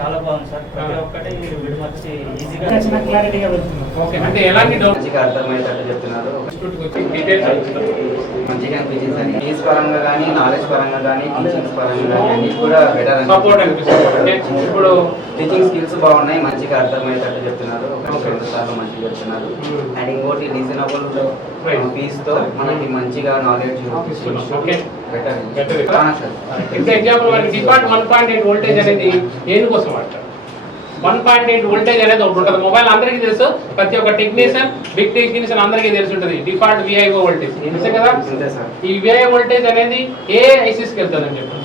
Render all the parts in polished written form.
చాలా బాగుంది సార్. ప్రతి ఒక్కటి విడమర్చి ఈజీగా క్లారిటీగా వెళ్తున్నాం. ఓకే, అంటే ఎలాంటి డౌట్ మంచిగా అర్థమయ్యేటట్టు చెప్తున్నారు, డీటెయిల్స్ మంచిగా అనిపించింది సార్. ఫీజ్ పరంగా కానీ, నాలెడ్జ్ పరంగా కానీ, టీచింగ్స్ పరంగా కానీ అన్ని కూడా బెటర్ సపోర్ట్ అనిపిస్తుంది. ఇప్పుడు టీచింగ్ స్కిల్స్ బాగున్నాయి, మంచిగా అర్థమయ్యేటట్టు చెప్తున్నారు, ఒకటి రెండు సార్లు మంచిగా చెప్తున్నారు. అండ్ ఇంకోటి రీజనబుల్ ఫీజ్తో మనకి మంచిగా నాలెడ్జ్ బెటర్. ఇప్పుడు ఎగ్జాంపుల్ మనకి డిఫాల్ట్ 1.8 వోల్టేజ్ అనేది దేనికోసం వాడతారు? 1.8 వోల్టేజ్ అనేది ఒకటి ఉంటుంది. మొబైల్ అందరికీ తెలుసు, ప్రతి ఒక్క టెక్నీషియన్, బిగ్ టెక్నీషియన్ అందరికీ తెలిసి ఉంటుంది డిఫాల్ట్ విఐఓ వోల్టేజ్. అంతే కదా? ఈ విఐఓ వోల్టేజ్ అనేది ఏ ఐసీస్కి వెళ్తుందని చెప్పండి.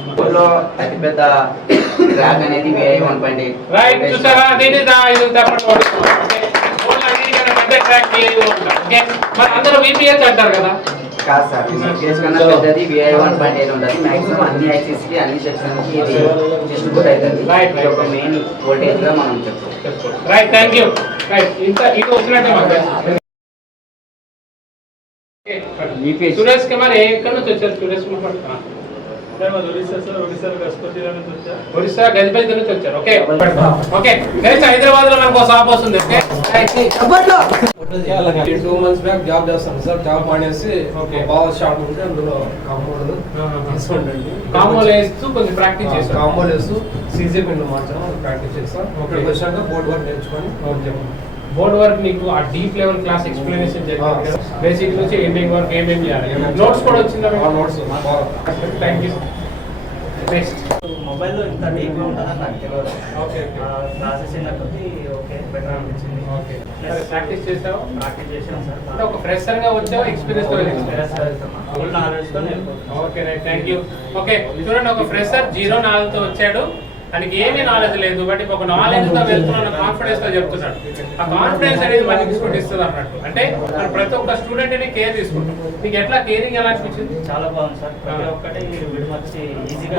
అతిపెద్ద ట్రాక్ అనేది విఐ 1.8. రైట్, చూసారా? దీని మరి అందరూ విపిహెచ్ అంటారు కదా? కాదు సార్, విపిహెచ్ కన్నా పెద్దది విఐ 1.8 ఉంటుంది. మాక్సిమం అన్ని ఐసీస్ కి, అన్ని సెక్షన్స్ కి ఇది డిస్ట్రిబ్యూట్ అవుతుంది. ఇది ఒక మెయిన్ వోల్టేజ్ గా మనం చెప్తాం. Right, thank you. రైట్, ఇంత ఇది వచ్చినట్టే మాకు సురేష్ కుమార్ ఎక్కడి నుంచి వచ్చారు? సురేష్ కుమార్ ఒడిశా గజపతి నుంచి వచ్చారు. ఓకే ఓకే, హైదరాబాద్ లో మనకు షాప్ వస్తుంది. 2 months బ్యాక్ జాబ్ చేస్తాను సార్. జాబ్ మానేసి బాగా షాప్ ఉంటే అందులో కాంపౌండ్ తీసుకోండి. కాంబోలు వేస్తూ కొంచెం ప్రాక్టీస్ చేస్తాం. కాంపౌండ్ వేస్తూ సీజీ పిన్ మాత్రం ప్రాక్టీస్ చేస్తాం. వచ్చాక బోర్డ్ వర్క్ నేర్చుకొని బోర్డ్ వర్క్ నీకు ఆ డీప్ లెవెల్ క్లాస్ ఎక్స్ప్లెనేషన్ చేయాలి కదా, బేసిక్ నుంచి ఎండింగ్ వరకు ఏమేమి చేయాలి. నోట్స్ కూడా వచ్చిందా? నోట్స్. Thank you. నెక్స్ట్, మొబైల్లో ఇంత డీప్గా ఉంటుందని నాకు తెలియదు. ఓకే, క్లాసెస్ అయిన కొద్దీ ఓకే బెటర్ అనిపించింది. ఓకే, ప్రాక్టీస్ చేసావు? ప్రాక్టీస్ చేసాను సార్. అంటే ఒక ఫ్రెషర్ గా వచ్చావు, ఎక్స్పీరియన్స్ ఫుల్ నాలెడ్జ్తో నేర్చుకుంటాను. Okay right, thank you. Okay, చూడండి, ఒక ఫ్రెషర్ 0 knowledge తో వచ్చాడు. ఆయనకి ఏమీ నాలెడ్జ్ లేదు, బట్ ఒక నాలెడ్జ్ తో వెళ్తున్న కాన్ఫిడెన్స్ తో చెప్తున్నాడు. ఆ కాన్ఫిడెన్స్ అనేది మనకి ఇస్తుంది అన్నట్టు. అంటే మనం ప్రతి ఒక్క స్టూడెంట్ ని కేర్ తీసుకుంటాం. మీకు ఎట్లా కేరింగ్ ఎలా అనిపించింది? చాలా బాగుంది సార్. ప్రతి ఒక్కటి విడమర్చి ఈజీగా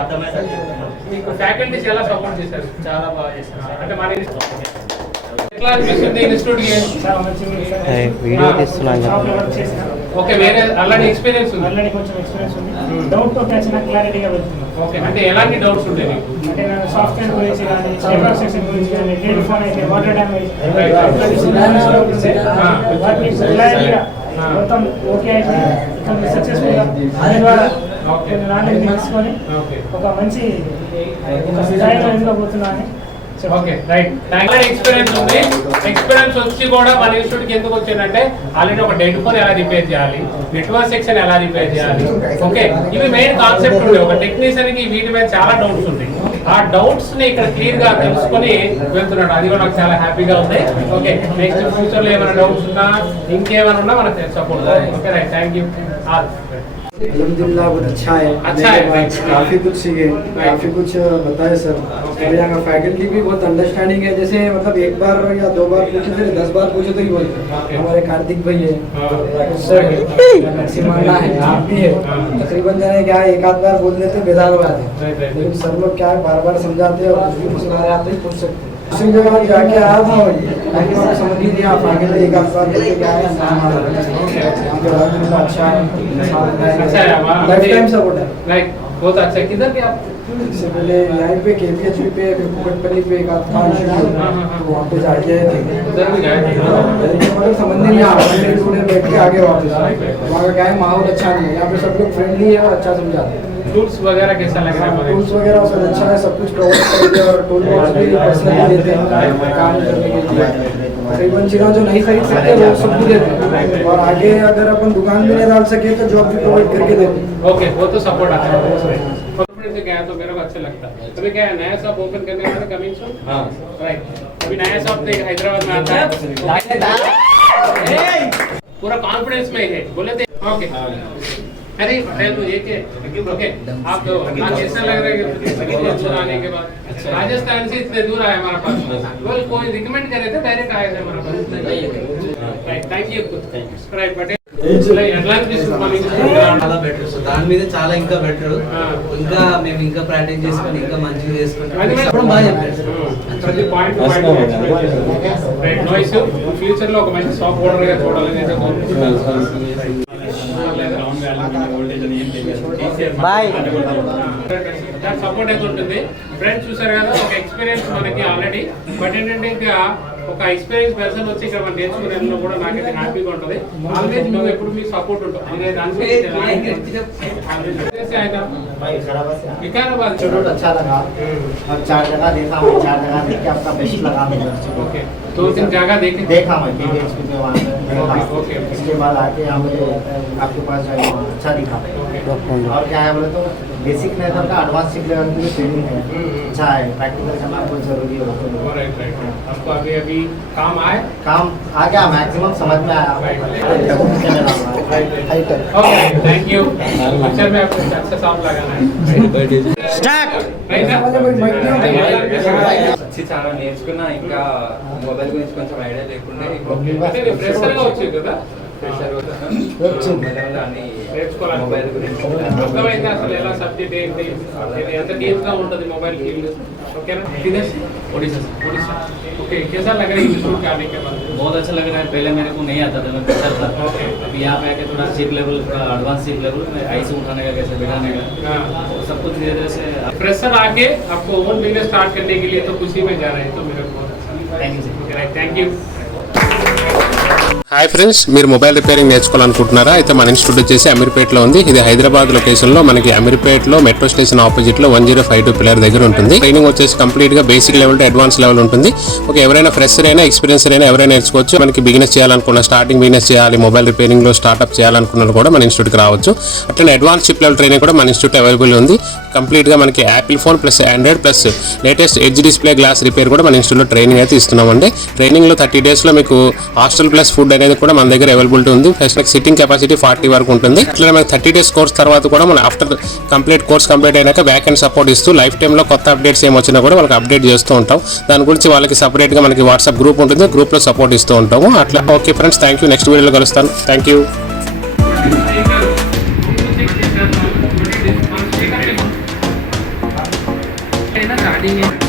అర్థమయ్యేటట్టు చెప్తున్నాం. మీకు ఫ్యాకల్టీస్ ఎలా సపోర్ట్ చేశారు? చాలా బాగా చేశారు సార్. అంటే మన ఎట్లా అనిపిస్తుంది ఇన్స్టిట్యూట్ కి? వీడియో తీస్తున్నాను. ఓకే, వేరే ఆల్రెడీ ఎక్స్పీరియన్స్ ఉంది? ఆల్రెడీ కొంచెం ఎక్స్పీరియన్స్ ఉంది. డౌట్ తో వచ్చిన క్లారిటీగా వెళ్తున్నాం. ఓకే, అంటే ఎలాంటి డౌట్స్ ఉంటాయి మీకు? అంటే సాఫ్ట్వేర్ గురించి కానీ, నెట్వర్క్ సెక్షన్ గురించి కానీ, టెలిఫోన్ అయితే వాటర్ డ్యామేజ్ మొత్తం ఓకే అయితే సక్సెస్ఫుల్ గా దాని ద్వారా కొన్ని నాలెడ్జ్ తెలుసుకొని ఒక మంచి స్థాయిలో ఎదుగుపోతున్నా అని. ఓకే రైట్, ఎక్స్పీరియన్స్ ఉంది. ఎక్స్పీరియన్స్ వచ్చి కూడా మన ఇన్స్టిట్యూట్ కి ఎందుకు వచ్చిందంటే ఆల్రెడీ ఒక డెడ్ ఫోన్ ఎలా రిపేర్ చేయాలి, నెట్వర్క్ సెక్షన్ ఎలా రిపేర్ చేయాలి, ఓకే, ఇవి మెయిన్ కాన్సెప్ట్ ఉంది. ఒక టెక్నీషియన్ కి వీటి మీద చాలా డౌట్స్ ఉంటాయి. ఆ డౌట్స్ ని ఇక్కడ క్లియర్ గా తెలుసుకొని వెళ్తున్నాడు. అది కూడా నాకు చాలా హ్యాపీగా ఉంది. ఓకే, నెక్స్ట్ ఫ్యూచర్ లో ఏమైనా డౌట్స్ ఉన్నా, ఇంకేమైనా ఉన్నా మనకు support. Okay right, thank you. अल्हम्दुलिल्लाह बहुत अच्छा है। काफी कुछ सीखे, काफी कुछ बताया सर। और यहाँ का फैकल्टी भी बहुत अंडरस्टैंडिंग है। जैसे मतलब 1 बार या 2 बार पूछे थे, 10 बार पूछे तो ही बोलते। हमारे कार्तिक भाई है, सर सिमाना है, आप भी है। तकरीबन जाने क्या है, 1 आध बार बोल देते बेदार हो जाते, लेकिन सर लोग क्या है बार बार समझाते हैं और कुछ भी मसला आ रहा है पूछ सकते हैं। उसी जगह जाके आया था ताकि मैंने समझ ही दिया। आगे 1 आध बार बोलते क्या है, अच्छा है, लाइफ टाइम सपोर्ट है। राइट, बहुत अच्छा। किधर के आप? इससे पहले यहाँ पे KPHP पे, कुकटपल्ली पे एक आध बार तो वहाँ पे जाके थे, उधर भी गए थे। मतलब समझ नहीं आया, स्टूडेंट बैठ के आगे वापस। वहाँ का क्या है, माहौल अच्छा नहीं है। यहाँ पे सब लोग फ्रेंडली है और अच्छा समझाते हैं। टूल्स वगैरह कैसा लग रहा है? टूल्स वगैरह सब अच्छा है, सब कुछ प्रोवाइड करते हैं और टूल बॉक्स भी पर्सनली देते हैं काम करने के लिए। तकरीबन चीज़ें जो नहीं खरीद सकते वो सब भी देते हैं। और आगे अगर अपन दुकान भी नहीं डाल सके तो जॉब भी प्रोवाइड करके देते हैं। ओके, वो तो सपोर्ट आता है। से गया तो मेरे को अच्छा लगता है। अभी क्या है, नया शॉप ओपन करने वाले कमिंग सून। हां राइट, अभी नया शॉप हैदराबाद में आता है, पूरा कॉन्फिडेंस में है बोले थे। ओके, अरे पटेल मुझे के ओके, आप तो कैसा लग रहा है कि आने के बाद राजस्थान से इतने दूर आए हमारा पास? बोल कोई रिकमेंड करे थे, डायरेक्ट आए थे हमारा पास। Right, thank you. Right Patel, చాలా బెటర్ సో దాని మీద చాలా ఇంకా బెటర్. ఇంకా మేము ఇంకా ప్రాక్టీస్ చేసుకొని ఇంకా మంచిగా చేసుకుంటాం. బాగా చెప్పారు ప్రతి పాయింట్ నాయిస్ ఫ్యూచర్ లో ఒక మంచి సాఫ్ట్ ఓనర్ గా చూడాలని అయితే కోరుకుంటున్నాను. Bye. సపోర్ట్ అయితే ఉంటుంది. ఫ్రెండ్స్ చూసారు కదా, ఒక ఎక్స్పీరియన్స్ మనకి ఆల్రెడీ. బట్ ఏంటంటే ఇంకా ఒక ఎక్స్పీరియన్స్ పర్సన్ వచ్చి ఇక్కడ మనం నేర్చుకునే కూడా నాకైతే హ్యాపీగా ఉంటుంది. ఆల్వేజ్ మేము ఎప్పుడు మీకు సపోర్ట్ ఉంటాం. వికారాబాద్ अच्छा लगा और 4 जगह देखा मैं 4 जगह देख के आपका बेस्ट लगा मुझे ओके 2-3 जगह देखा मैं KBHP में वहाँ पे ओके इसके बाद आके यहाँ मुझे आपके पास जाए वहाँ अच्छा दिखा और क्या है बोले तो बेसिक लेवल का एडवांस लेवल की ट्रेनिंग है अच्छा है प्रैक्टिकल करना बहुत जरूरी है राइट आपको अभी काम आए काम आ गया मैक्सिमम समझ में आया ओके थैंक यू अक्षर में आपको अच्छा साउंड लगाना है Start. వచ్చి చాలా నేర్చుకున్నా ఇంకా మొబైల్ గురించి కొంచెం ఐడియా లేకుండా అంటే ఫ్రెషర్ గా వచ్చేది కదా నేర్చుకోవాలి మొబైల్ గురించి అర్థమైంది అసలు ఎలా సబ్జెక్ట్ ఏంటి ఎంత డీప్ గా ఉంటుంది మొబైల్ ఫీల్డ్ ओके ना ओडिशा ओके कैसा लग रहा है इंस्टीट्यूट के आने के बाद बहुत अच्छा लग रहा है पहले मेरे को नहीं आता था मैं फ्रेशर था ओके अभी यहाँ पे आके थोड़ा सीख लेवल का एडवांस सीख लेवल में ऐसे उठाने का कैसे बिठाने का सब कुछ धीरे धीरे से फ्रेशर आके आपको ओन बिजनेस स्टार्ट करने के लिए तो खुशी में जा रहे हैं तो मेरे को थैंक यू హాయ్ ఫ్రెండ్స్, మీరు మొబైల్ రిపేరింగ్ నేర్చుకోవాలనుకుంటున్నారా? అయితే మన ఇన్స్టిట్యూట్ వచ్చేసి అమీర్పేటలో ఉంది. ఇది హైదరాబాద్ లొకేషన్లో మనకి అమీర్పేటలో మెట్రో స్టేషన్ ఆపోజిట్లో 1052 పిల్లర్ దగ్గర ఉంటుంది. ట్రైనింగ్ వచ్చేసి కంప్లీట్గా basic level to advance level ఉంటుంది. ఓకే, ఎవరైనా ఫ్రెషర్ అయినా ఎక్స్పీరియన్స్ అయినా ఎవరైనా నేర్చుకోవచ్చు. మనకి బిజినెస్ చేయాలనుకున్న, స్టార్టింగ్ బిజినెస్ చేయాలి, మొబైల్ రిపేరింగ్లో స్టార్ట్అప్ చేయాలనుకున్న కూడా మన ఇన్స్టిట్యూట్కి రావచ్చు. అట్లనే అడ్వాన్స్ చిప్ లెవెల్ ట్రైనింగ్ కూడా మన ఇన్స్టిట్యూట్ అవైలబుల్ ఉంది. కంప్లీట్గా మనకి Apple phone plus Android plus latest edge display glass repair కూడా మన ఇన్స్టిట్యూట్లో ట్రైనింగ్ అయితే ఇస్తున్నామండి. ట్రైనింగ్లో 30 డేస్లో మీకు హాస్టల్ ప్లస్ ఫుడ్ అనేది కూడా మన దగ్గర అవైలబిలిటీ ఉంది. ఫస్ట్ సిట్టింగ్ కెపాసిటీ 40 వరకు ఉంటుంది. అట్లా మనకి 30 డేస్ కోర్స్ తర్వాత కూడా మనం ఆఫ్టర్ కోర్స్ కంప్లీట్ అయినాక బ్యాక్ అండ్ సపోర్ట్ ఇస్తూ లైఫ్ టైంలో కొత్త అప్డేట్స్ ఏమొచ్చినా కూడా వాళ్ళకి అప్డేట్ చేస్తూ ఉంటాం. దాని గురించి వాళ్ళకి సపరేట్గా మనకి వాట్సాప్ గ్రూప్ ఉంటుంది. గ్రూప్లో సపోర్ట్ ఇస్తూ ఉంటాము. అట్లా okay friends, thank you. Next వీడియోలో కలుస్తాను. Thank you. गाड़ी में